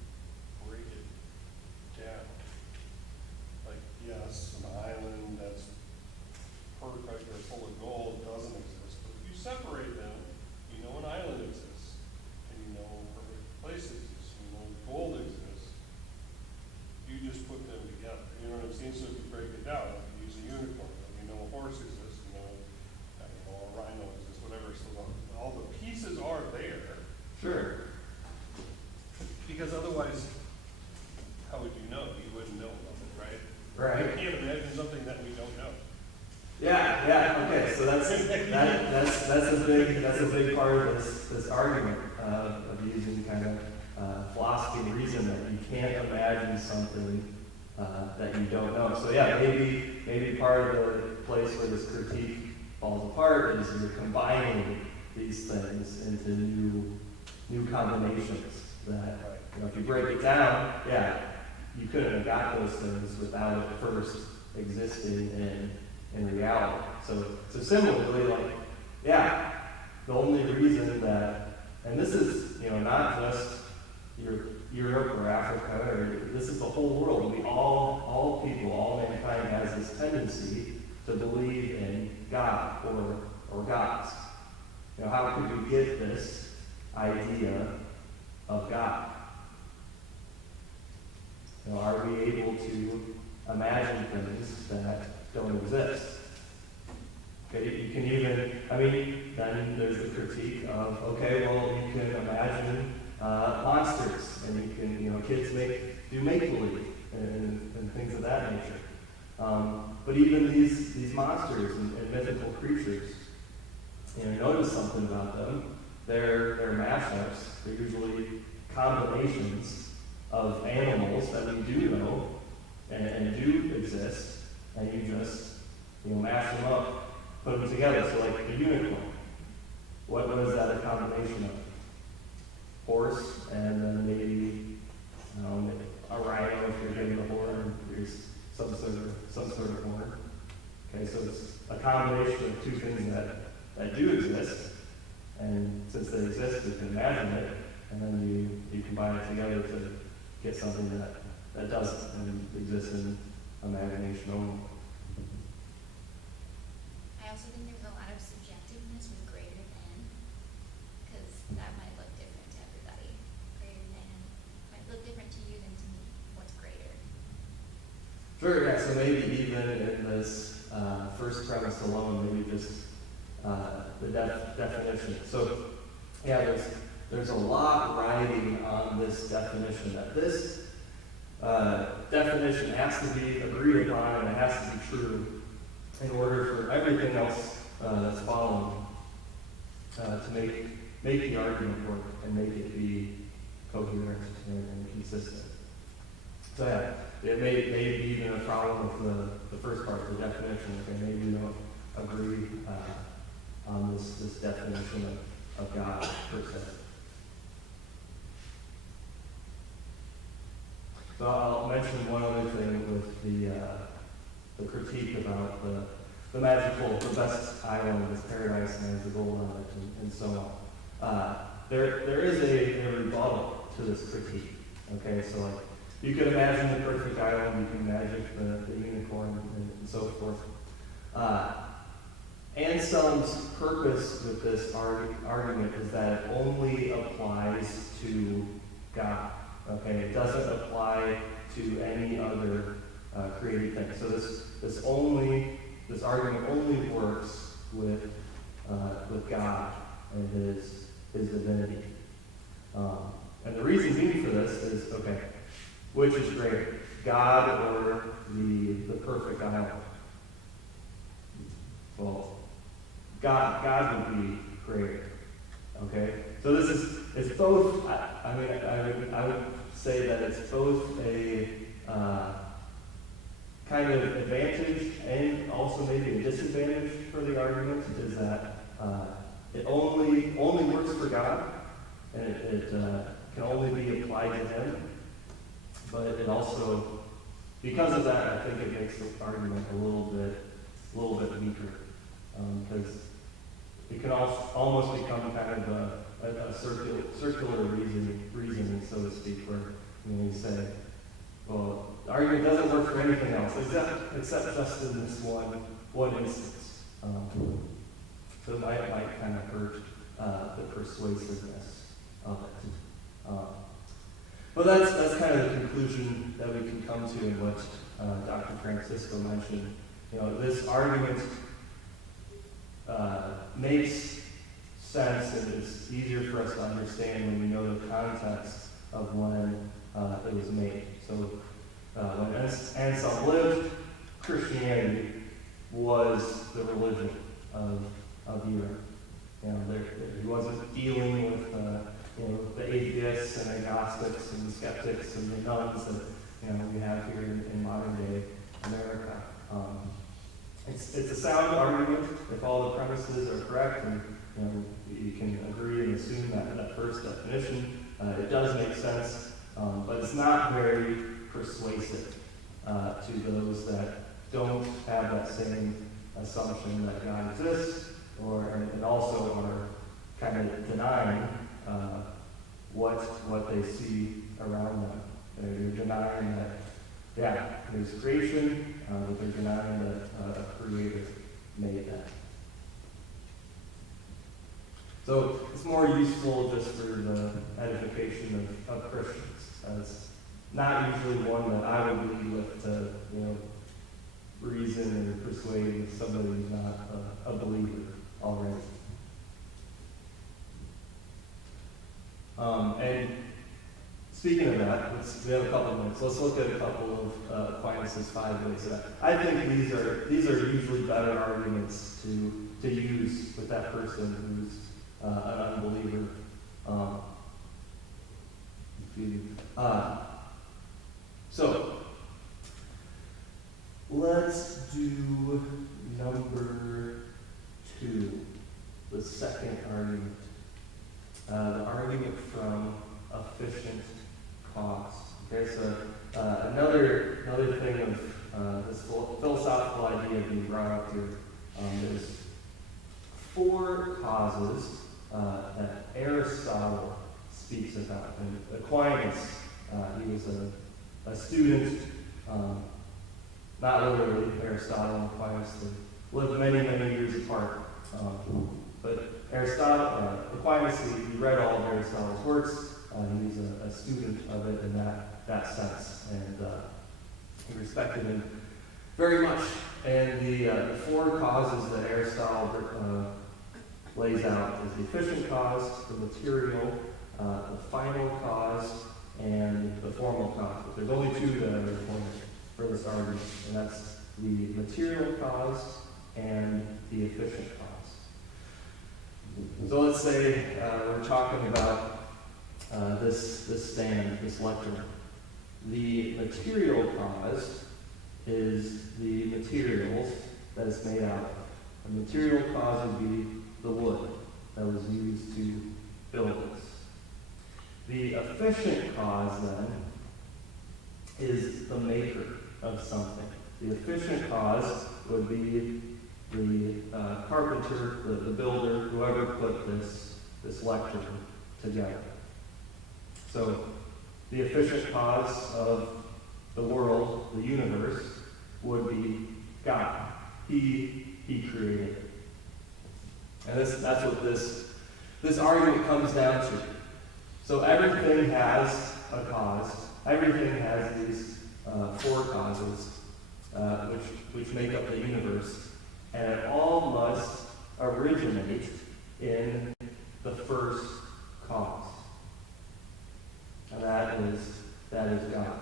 break it down, like, yes, an island that's perfect or full of gold doesn't exist. But if you separate them, you know an island exists, and you know a perfect place exists, you know gold exists. You just put them together. You know what I'm saying? So if you break it down, if you use a unicorn, you know a horse exists, you know a rhino exists, whatever. So all the pieces are there. Sure. Because otherwise, how would you know? You wouldn't know about it, right? Right. You can't imagine something that we don't know. Yeah. Okay. So that's a big part of this argument of using kind of philosophy and reason that you can't imagine something that you don't know. So yeah, maybe part of the place where this critique falls apart is you're combining these things into new combinations that, if you break it down, you couldn't have got those things without it first existing in reality. So similarly, the only reason that, and this is, not just Europe or Africa, or this is the whole world. We all people, all mankind has this tendency to believe in God or gods. How could we get this idea of God? Are we able to imagine things that don't exist? Okay, you can even, then there's the critique of, you can imagine monsters, and you can, kids do make-believe and things of that nature. But even these monsters and mythical creatures, notice something about them. They're mashups. They're usually combinations of animals that we do know and do exist, and you just mash them up, put them together. So like the unicorn, what is that a combination of? Horse, and then maybe a rhino if you're getting the horn. There's some sort of horn. Okay, so it's a combination of two things that do exist, and since they exist, you can imagine it, and then you combine it together to get something that doesn't and exists in imagination only. I also think there's a lot of subjectiveness with greater than, because that might look different to everybody. Greater than might look different to you than to me. What's greater? Sure, yeah, so maybe even in this first premise alone, maybe just the definition. So, there's a lot riding on this definition, that this definition has to be agreed upon and it has to be true in order for everything else that's following to make the argument work and make it be coherent and consistent. So it may be even a problem with the first part of the definition. Okay, maybe we don't agree on this definition of God per se. So I'll mention one other thing with the critique about the best island is paradise and has the gold on it and so on. There is a rebuttal to this critique. Okay, so You can imagine the perfect island, you can imagine the unicorn, and so forth. Anselm's purpose with this argument is that it only applies to God. Okay, it doesn't apply to any other created thing. So this argument only works with God and his divinity. And the reason being for this is, okay, which is greater, God or the perfect island? Well, God would be greater. Okay, so it's both. I would say that it's both a kind of advantage and also maybe a disadvantage for the argument. Is that it only works for God, and it can only be applied to Him. But it also, because of that, I think it makes the argument a little bit weaker, because it can almost become kind of a circular reasoning, so to speak, where you say, well, the argument doesn't work for anything else except just in this one instance. So it might kind of hurt the persuasiveness of it. But that's kind of the conclusion that we can come to in what Dr. Francisco mentioned. This argument makes sense, and it's easier for us to understand when we know the context of when it was made. So when Anselm lived, Christianity was the religion of Europe. He wasn't dealing with the atheists and agnostics and the skeptics and the nuns that we have here in modern day America. It's a sound argument if all the premises are correct, and you can agree and assume that first definition. It does make sense, but it's not very persuasive to those that don't have that same assumption that God exists, and also are kind of denying what they see around them. You're denying that, there's creation, but they're denying that a creator made that. So it's more useful just for the edification of Christians. It's not usually one that I would lead with to, reason or persuade somebody who's not a believer already. And speaking of that, we have a couple of minutes. Let's look at a couple of Aquinas' 5 ways. I think these are usually better arguments to use with that person who's an unbeliever. So let's do number 2, the second argument. The argument from efficient cost. Okay, so another thing of this philosophical idea being brought up here. There's 4 causes that Aristotle speaks about. And Aquinas, he was a student, not literally Aristotle and Aquinas, they lived many, many years apart. But Aquinas, he read all of Aristotle's works. He was a student of it in that sense, and he respected him very much. And the 4 causes that Aristotle lays out is the efficient cause, the material, the final cause, and the formal cause. But there's only 2 that are important for this argument, and that's the material cause and the efficient cause. So let's say we're talking about this stand, this lectern. The material cause is the materials that it's made out of. The material cause would be the wood that was used to build this. The efficient cause, then, is the maker of something. The efficient cause would be the carpenter, the builder, whoever put this lectern together. So the efficient cause of the world, the universe, would be God. He created it. And that's what this argument comes down to. So everything has a cause. Everything has these four causes, which make up the universe. And it all must originate in the first cause. And that is God.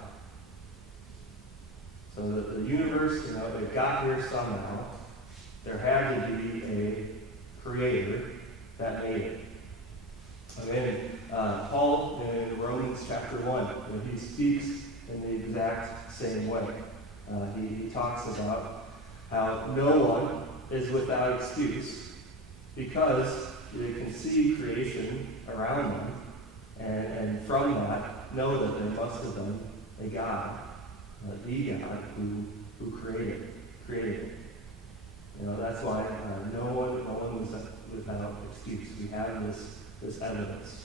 So the universe, it got here somehow. There had to be a creator that made it. Okay, Paul in Romans chapter 1, when he speaks in the exact same way, he talks about how no one is without excuse because they can see creation around them, and from that know that there must have been a God, the God who created it. That's why no one was without excuse. We have this evidence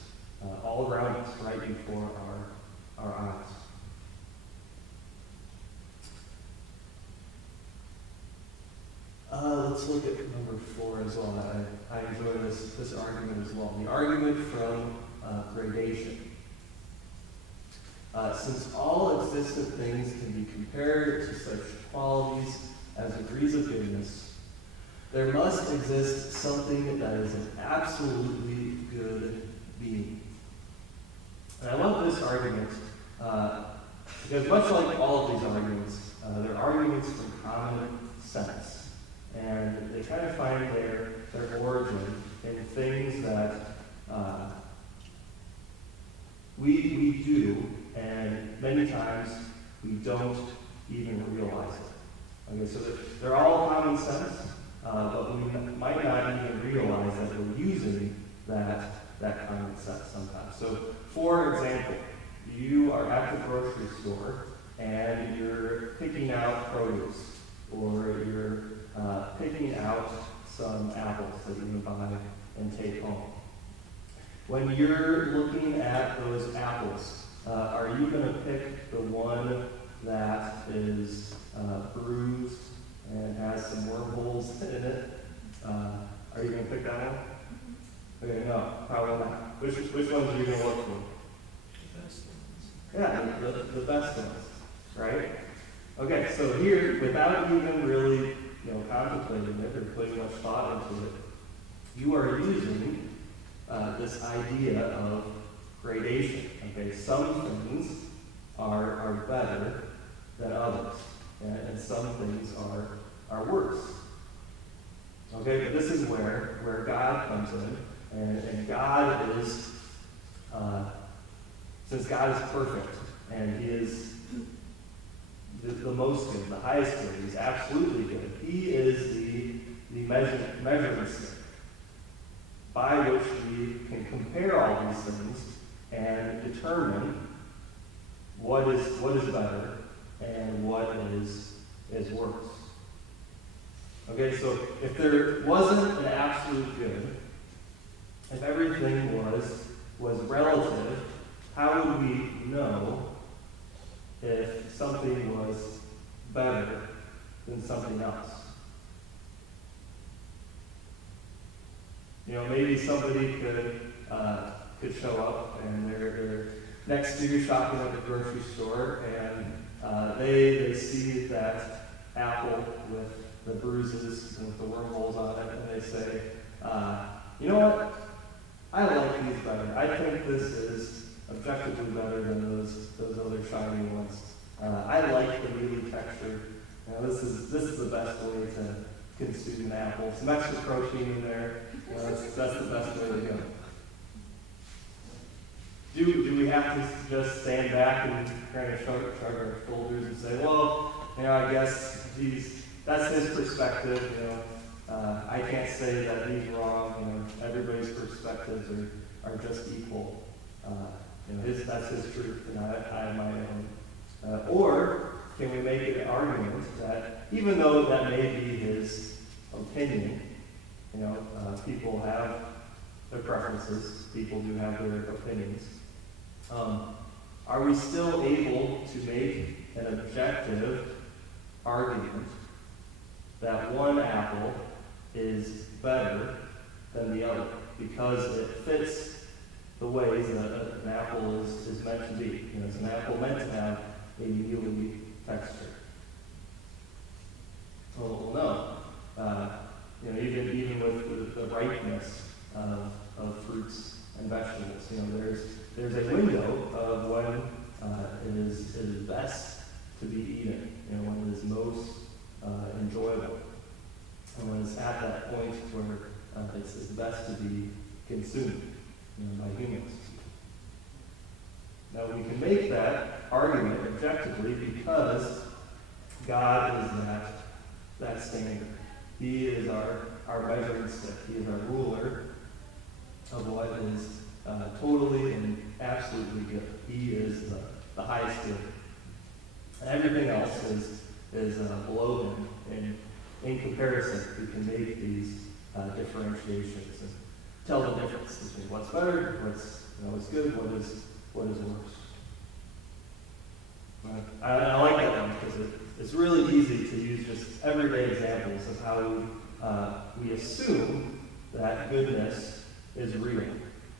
all around us, right before our eyes. Let's look at number 4 as well. I enjoy this argument as well. The argument from gradation. Since all existent things can be compared to such qualities as degrees of goodness, there must exist something that is an absolutely good being. And I love this argument because much like all of these arguments, they're arguments from common sense. And they kind of find their origin in things that we do, and many times we don't even realize it. Okay, so they're all common sense, but we might not even realize that we're using that common sense sometimes. So, for example, you are at the grocery store and you're picking out produce, or you're picking out some apples that you can buy and take home. When you're looking at those apples, are you going to pick the one that is bruised and has some wormholes in it? Are you going to pick that one? Okay, no, probably not. Which ones are you going to look for? The best ones. Yeah, the best ones, right? Okay, so here, without even really contemplating it or putting much thought into it, you are using this idea of gradation. Okay, some things are better than others, and some things are worse. Okay, but this is where God comes in, and God is, since God is perfect, and He is the most good, the highest good, He's absolutely good. He is the measurement stick by which we can compare all these things and determine what is better and what is worse. Okay, so if there wasn't an absolute good, if everything was relative, how would we know if something was better than something else? Maybe somebody could show up and they're next to you shopping at the grocery store, and they see that apple with the bruises and with the wormholes on it, and they say, you know what? I like these better. I think this is objectively better than those other shiny ones. I like the mealy texture. This is the best way to consume an apple. Some extra protein in there. That's the best way to go. Do we have to just stand back and kind of shrug our shoulders and say, well, I guess that's his perspective. I can't say that he's wrong. Everybody's perspectives are just equal. That's his truth, and I have my own. Or can we make an argument that even though that may be his opinion, people have their preferences, people do have their opinions. are we still able to make an objective argument that one apple is better than the other because it fits the ways that an apple is meant to be? Is an apple meant to have a mealy texture? Well, no. Even with the ripeness of fruits and vegetables, there's a window of when it is best to be eaten, when it is most enjoyable, and when it's at that point where it's best to be consumed by humans. Now we can make that argument objectively because God is that standard. He is our measuring stick. He is our ruler of what is totally and absolutely good. He is the highest good. Everything else is below him. In comparison, we can make these differentiations and tell the difference between what's better, what's good, what is worse. I like that one because it's really easy to use just everyday examples of how we assume that goodness is real,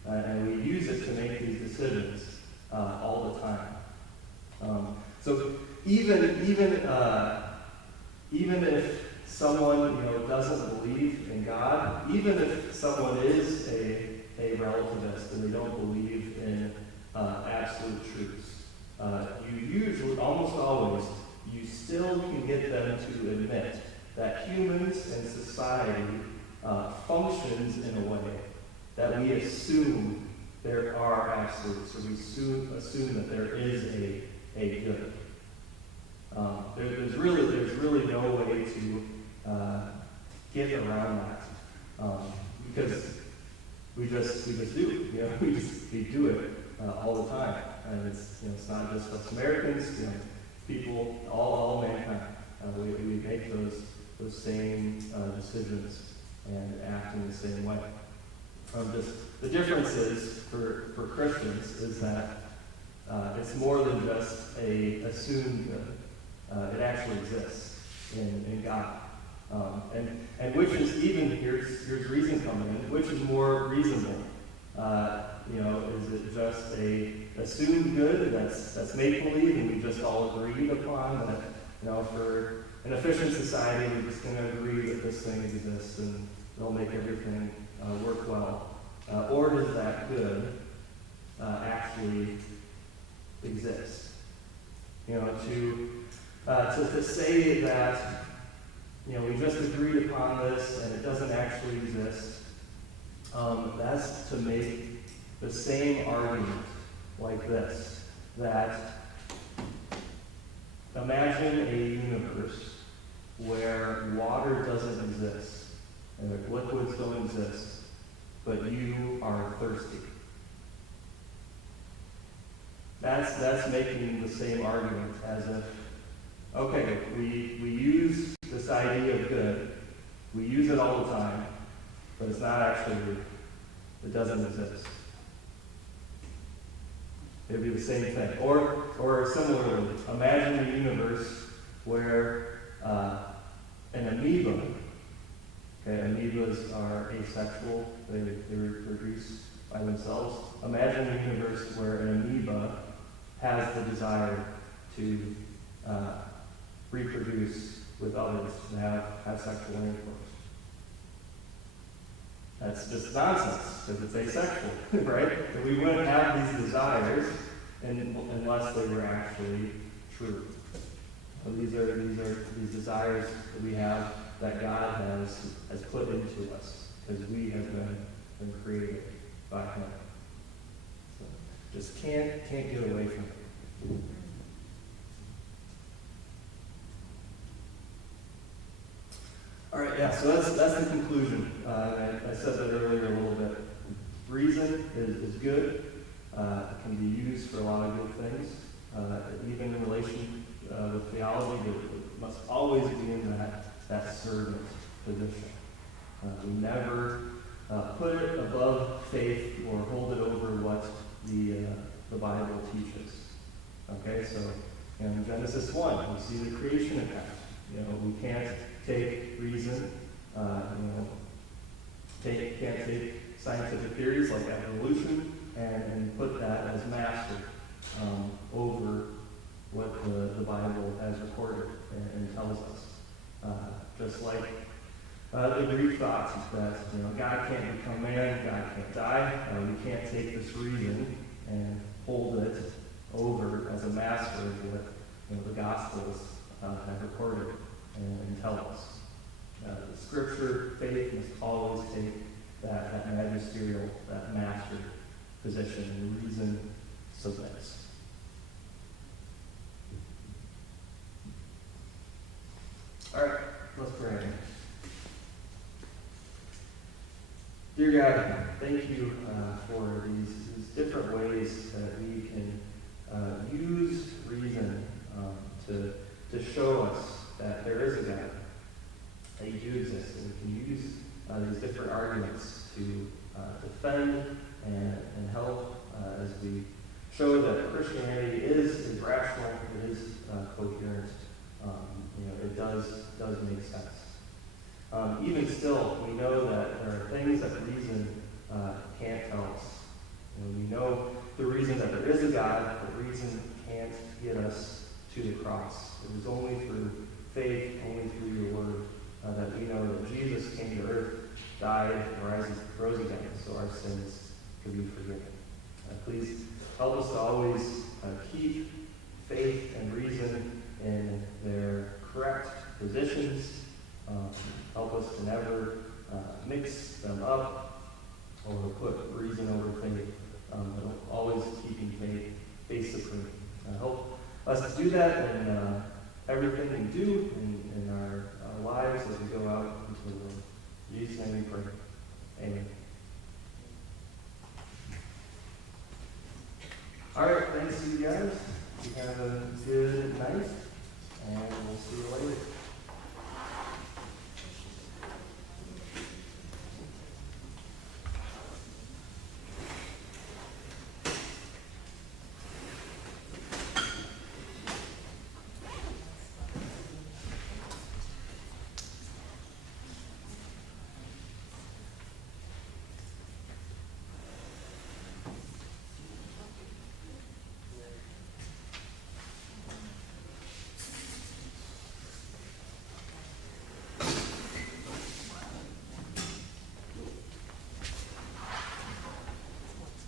and we use it to make these decisions all the time. So even if someone doesn't believe in God, even if someone is a relativist and they don't believe in absolute truths, you usually, almost always, you still can get them to admit that humans and society functions in a way that we assume there are absolutes, or we assume that there is a good. There's really no way to get around that because we just do. We do it all the time, and it's not just us Americans. People, all mankind. We make those same decisions and act in the same way. The difference is for Christians is that it's more than just a assumed good. It actually exists in God. And which is even, here's reason coming in, which is more reasonable? Is it just a assumed good that's make-believe and we just all agreed upon that, for an efficient society, we're just going to agree that this thing exists and it'll make everything work well? Or does that good actually exist? To say that we just agreed upon this and it doesn't actually exist, that's to make the same argument like this, that imagine a universe where water doesn't exist and the liquids don't exist, but you are thirsty. That's making the same argument as if, okay, we use this idea of good, we use it all the time, but it's not actually real. It doesn't exist. It would be the same thing. Or similarly, imagine a universe where an amoeba, amoebas are asexual, they reproduce by themselves. Imagine a universe where an amoeba has the desire to reproduce with others, to have sexual intercourse. That's just nonsense, because it's asexual, right? And we wouldn't have these desires unless they were actually true. So these desires that we have that God has put into us, because we have been created by Him. So just can't get away from it. All right, yeah, so that's the conclusion. I said that earlier a little bit. Reason is good. It can be used for a lot of good things. Even in relation with theology, it must always be in that servant position. We never put it above faith or hold it over what the Bible teaches. Okay, so in Genesis 1, we see the creation account. We can't take reason, can't take scientific theories like evolution and put that as master over what the Bible has recorded and tells us. Just like the Greek thought that God can't become man, God can't die. We can't take this reason and hold it over as a master of what the Gospels have recorded and tell us. The Scripture faith must always take that magisterial, that master position, and reason submits. All right, let's pray. Dear God, thank you for these different ways that we can use reason to show us that there is a God, that you do exist, and we can use these different arguments to defend and help as we show that Christianity is rational, it is coherent. It does make sense. Even still, we know that there are things that reason can't tell us. We know the reason that there is a God, but reason can't get us to the cross. It is only through faith, only through your word, that we know that Jesus came to earth, died, rose again, so our sins could be forgiven. Please help us to always keep faith and reason in their correct positions. Help us to never mix them up or put reason over faith, but always keeping faith supreme. Help us to do that in everything we do in our lives as we go out into the world. In Jesus' name we pray. Amen. All right, thanks to you guys. You have a good night, and we'll see you later.